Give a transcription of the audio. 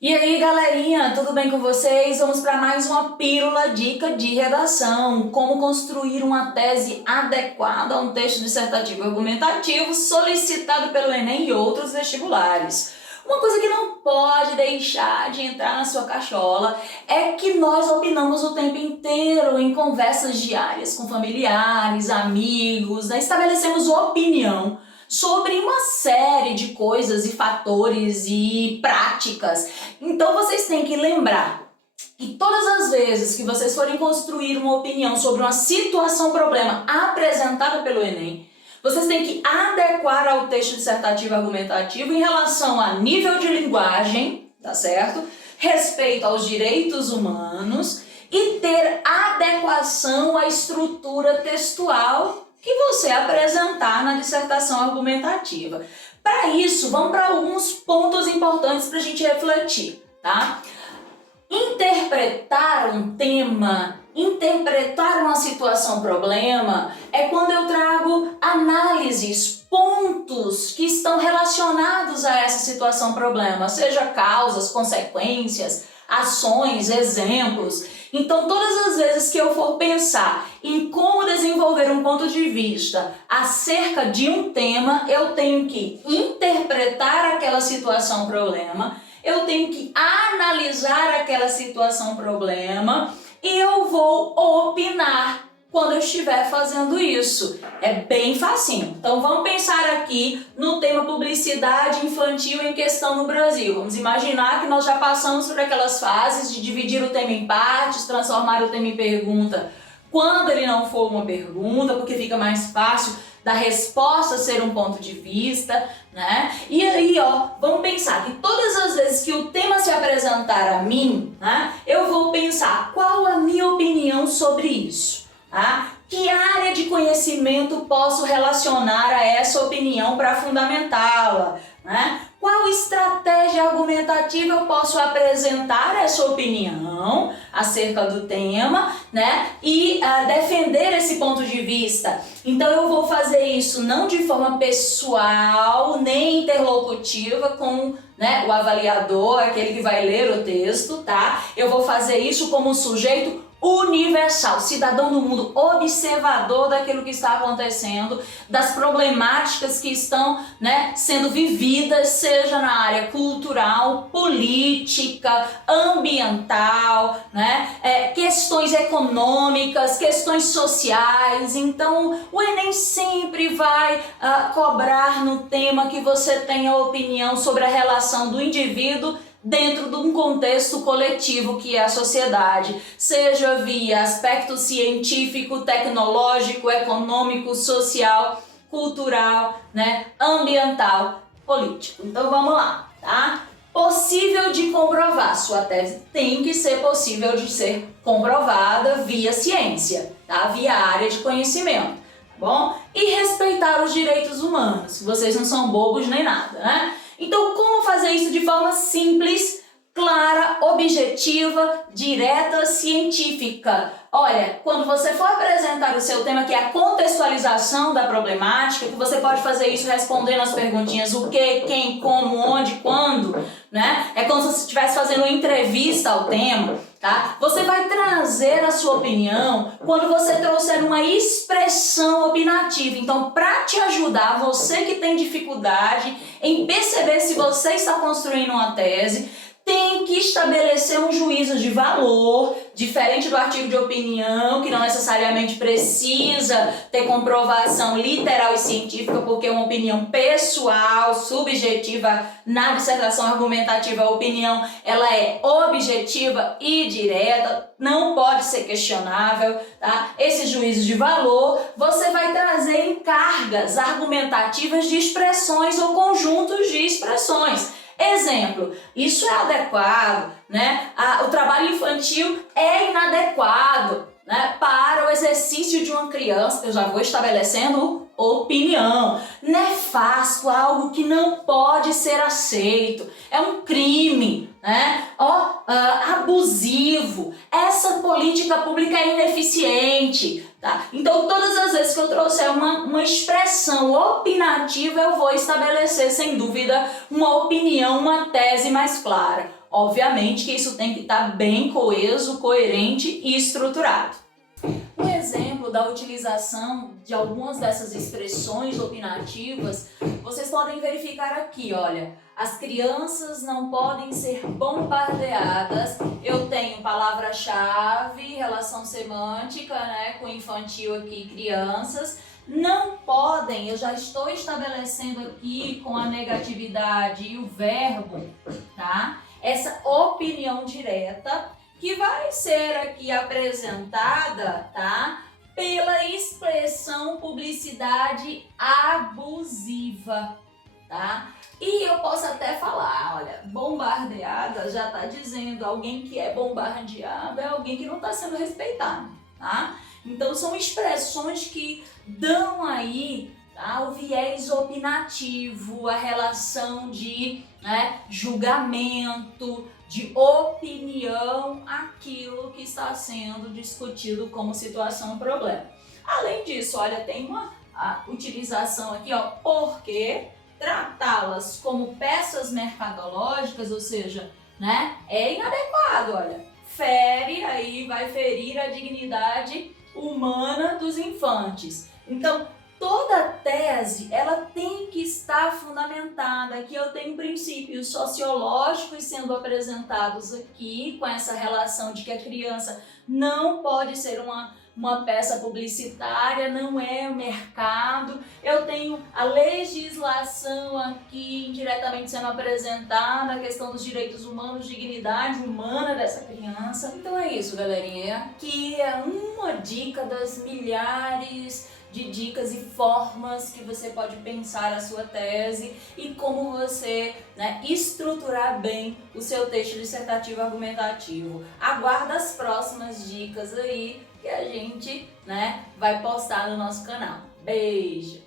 E aí, galerinha, tudo bem com vocês? Vamos para mais uma pílula dica de redação. Como construir uma tese adequada a um texto dissertativo argumentativo solicitado pelo Enem e outros vestibulares. Uma coisa que não pode deixar de entrar na sua cachola é que nós opinamos o tempo inteiro em conversas diárias com familiares, amigos, né? Estabelecemos opinião sobre uma série de coisas e fatores e práticas. Então vocês têm que lembrar que todas as vezes que vocês forem construir uma opinião sobre uma situação, problema apresentada pelo Enem, vocês têm que adequar ao texto dissertativo argumentativo em relação a nível de linguagem, tá certo? Respeito aos direitos humanos e ter adequação à estrutura textual que você apresentar na dissertação argumentativa. Para isso, vamos para alguns pontos importantes para a gente refletir, tá? Interpretar um tema, interpretar uma situação, problema, é quando eu trago análises, pontos que estão relacionados a essa situação, problema, seja causas, consequências, ações, exemplos. Então, todas as vezes que eu for pensar em como desenvolver um ponto de vista acerca de um tema, eu tenho que interpretar aquela situação, problema, eu tenho que analisar aquela situação, problema, e eu vou opinar quando eu estiver fazendo isso. É bem facinho. Então vamos pensar aqui no tema publicidade infantil em questão no Brasil. Vamos imaginar que nós já passamos por aquelas fases de dividir o tema em partes, transformar o tema em pergunta quando ele não for uma pergunta, porque fica mais fácil da resposta ser um ponto de vista, né? E aí, vamos pensar que todas as vezes que o tema se apresentar a mim, né, eu vou pensar qual a minha opinião sobre isso. Tá? Que área de conhecimento posso relacionar a essa opinião para fundamentá-la? Né? Qual estratégia argumentativa eu posso apresentar essa opinião acerca do tema, né? E defender esse ponto de vista? Então eu vou fazer isso não de forma pessoal, nem interlocutiva com, né, o avaliador, aquele que vai ler o texto, tá? Eu vou fazer isso como um sujeito universal, cidadão do mundo, observador daquilo que está acontecendo, das problemáticas que estão, né, sendo vividas, seja na área cultural, política, ambiental, né, questões econômicas, questões sociais. Então o Enem sempre vai cobrar no tema que você tenha opinião sobre a relação do indivíduo dentro de um contexto coletivo que é a sociedade, seja via aspecto científico, tecnológico, econômico, social, cultural, né, ambiental, político. Então vamos lá, tá? Possível de comprovar. Sua tese tem que ser possível de ser comprovada via ciência, tá? Via área de conhecimento, tá bom? E respeitar os direitos humanos. Vocês não são bobos nem nada, né? Então, como fazer isso de forma simples, clara, objetiva, direta, científica? Olha, quando você for apresentar o seu tema, que é a contextualização da problemática, que você pode fazer isso respondendo as perguntinhas o que, quem, como, onde, quando, né? É como se você estivesse fazendo uma entrevista ao tema, tá? Você vai trazer a sua opinião quando você trouxer uma expressão opinativa. Então, para te ajudar, você que tem dificuldade em perceber se você está construindo uma tese, tem que estabelecer um juízo de valor, diferente do artigo de opinião, que não necessariamente precisa ter comprovação literal e científica, porque é uma opinião pessoal, subjetiva. Na dissertação argumentativa, a opinião ela é objetiva e direta, não pode ser questionável, tá? Esse juízo de valor você vai trazer em cargas argumentativas de expressões ou conjuntos de expressões. Exemplo, isso é adequado, né? O trabalho infantil é inadequado, né, para o exercício de uma criança. Eu já vou estabelecendo opinião. Nefasto, algo que não pode ser aceito, é um crime, né? Abusivo, essa política pública é ineficiente, tá? Então todas as vezes que eu trouxer uma expressão opinativa, eu vou estabelecer sem dúvida uma opinião, uma tese mais clara. Obviamente que isso tem que estar bem coeso, coerente e estruturado. Um exemplo da utilização de algumas dessas expressões opinativas, vocês podem verificar aqui, olha. As crianças não podem ser bombardeadas. Eu tenho palavra-chave, relação semântica, né, com infantil aqui, crianças. Não podem, eu já estou estabelecendo aqui com a negatividade e o verbo, tá? Essa opinião direta que vai ser aqui apresentada, tá? Pela expressão publicidade abusiva, tá? E eu posso até falar, olha, bombardeada já está dizendo alguém que é bombardeado é alguém que não está sendo respeitado, tá? Então são expressões que dão aí, tá, o viés opinativo, a relação de, né, julgamento, de opinião, aquilo que está sendo discutido como situação problema. Além disso, olha, tem a utilização aqui, ó, porque tratá-las como peças mercadológicas, ou seja, né, é inadequado, olha, fere, aí vai ferir a dignidade humana dos infantes. Então, toda tese, ela tem que estar fundamentada. Aqui eu tenho princípios sociológicos sendo apresentados aqui, com essa relação de que a criança não pode ser uma peça publicitária, não é o mercado. Eu tenho a legislação aqui indiretamente sendo apresentada, a questão dos direitos humanos, dignidade humana dessa criança. Então é isso, galerinha. Aqui é uma dica das milhares de dicas e formas que você pode pensar a sua tese e como você, né, estruturar bem o seu texto dissertativo argumentativo. Aguarda as próximas dicas aí que a gente, né, vai postar no nosso canal. Beijo!